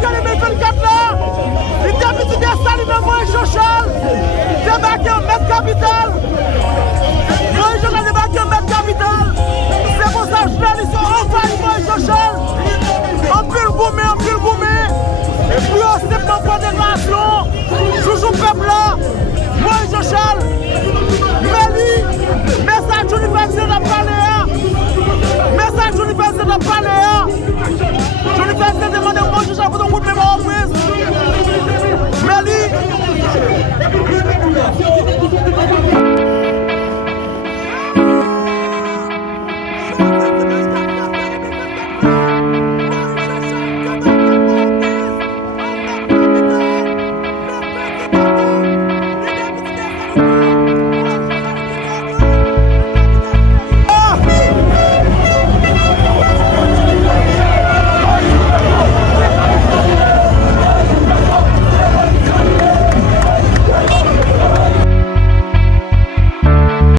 février 2024 là, il était petit bien sali dans Moïse Jochal, débarqué en maître capital. Moïse Jochal débarqué en maître capital. C'est pour ça que les journalistes ont envahi Moïse Jochal. En pile gourmet. Et puis on s'est pas pour déclaration. Joujou peuple là, Moïse Jochal, Méli, message université de Paléa. Message université de Paléa. L'université demande au Moïse Jochal pour ton coup de mémoire en prise. Méli.